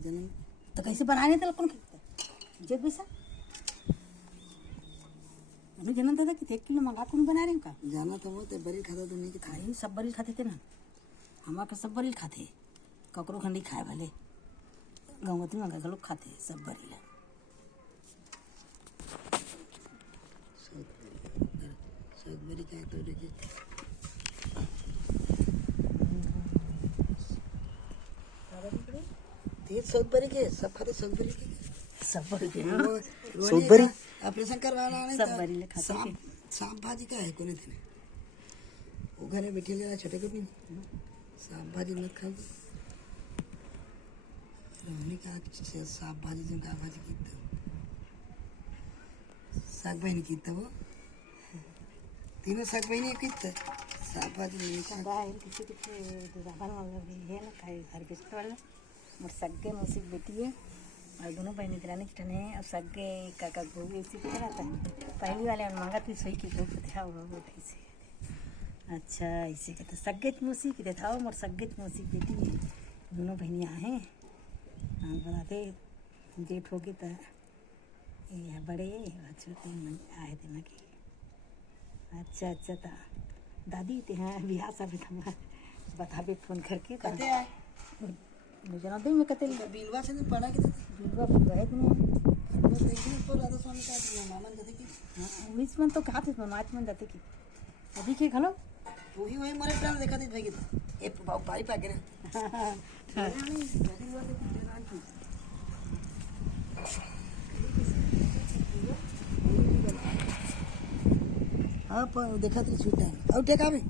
जन्म तो कैसे बनाने थे कौन खाता जे पैसा अभी जन्म था कि 1 किलो मंगा कौन बना रहे का जाना था वो तो बरी खाता तो नहीं कि खाई सब बरील खाते थे ना हमार का सब बरील खाते ककरो खंडी खाए भले गंगोत्री मंगा के लोग खाते सब बरील सब बरी का तो रे तेज सब बरी के सब खाते सब बरी के सब बरी ऑपरेशन करवाना है सब बरील खाते थे सांप भाजी का है कोने थे वो घरे बैठे ले छोटे को भी सांप भाजी मत खाओ हमने कहा सांप भाजी जो का भाजी की साग भाई ने की वो तीनों साग भाई ने की सांप भाजी नहीं खा बाहर किसी के रावण वाला भी है ना खाए हार्वेस्ट वाला मोर सग्गे मौसी बेटी है और दोनों बहनी दिलाने की ठने और सग्गे काका बहू ऐसी तरह था पहली वाले मांगा थी सोई की बहू था वो ऐसे अच्छा ऐसे कहते सग्गे मौसी की था मोर सग्गे मौसी बेटी है दोनों बहनियाँ हैं हाँ बताते जेठ होगी तो ये बड़े छोटे आए थे ना कि अच्छा अच्छा था दादी ते हाँ बिहार सब था बताबे फोन करके कहते हैं मुझे ना दे मैं कहते बिलवा से पढ़ा के बिलवा गए नहीं देखने पर राधा स्वामी का मामन जाते कि हाँ 19 मन तो कहा थे 5 मन जाते कि अभी के खलो वही वही मरे प्राण देखा थी भाई ए पारी पा के हाँ देखा थी छूटा और टेका भी